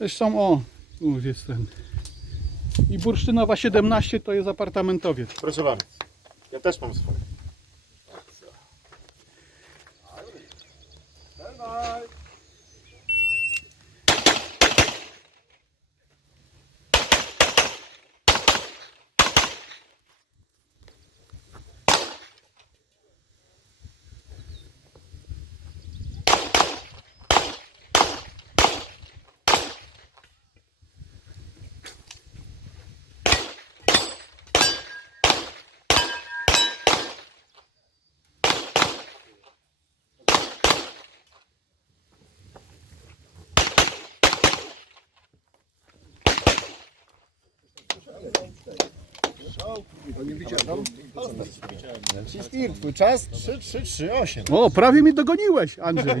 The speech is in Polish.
Zresztą o, tu jest ten. I Bursztynowa 17 to jest apartamentowiec. Proszę bardzo. Ja też mam swoje. Twój czas 3, 3, 3, 8. O, prawie mi dogoniłeś, Andrzej.